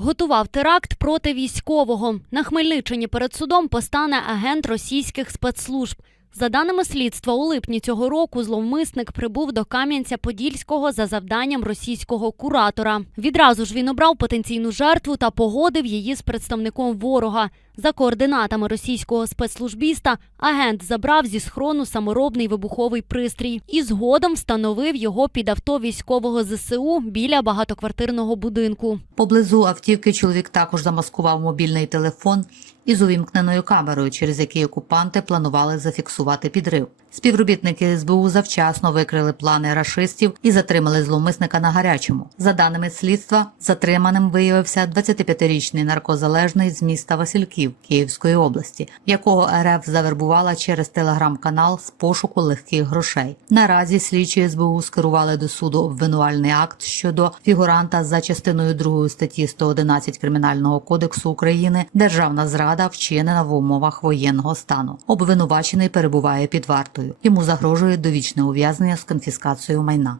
Готував теракт проти військового. На Хмельниччині перед судом постане агент російських спецслужб. За даними слідства, у липні цього року зловмисник прибув до Кам'янця-Подільського за завданням російського куратора. Відразу ж він обрав потенційну жертву та погодив її з представником ворога. За координатами російського спецслужбіста агент забрав зі схрону саморобний вибуховий пристрій і згодом встановив його під авто військового ЗСУ біля багатоквартирного будинку. Поблизу автівки чоловік також замаскував мобільний телефон із увімкненою камерою, через який окупанти планували зафіксувати підрив. Співробітники СБУ завчасно викрили плани рашистів і затримали зловмисника на гарячому. За даними слідства, затриманим виявився 25-річний наркозалежний з міста Васильків Київської області, якого РФ завербувала через телеграм-канал з пошуку легких грошей. Наразі слідчі СБУ скерували до суду обвинувальний акт щодо фігуранта за частиною 2 статті 111 Кримінального кодексу України Державна зрада вчинена в умовах воєнного стану. Обвинувачений перебуває під вартою. Йому загрожує довічне ув'язнення з конфіскацією майна.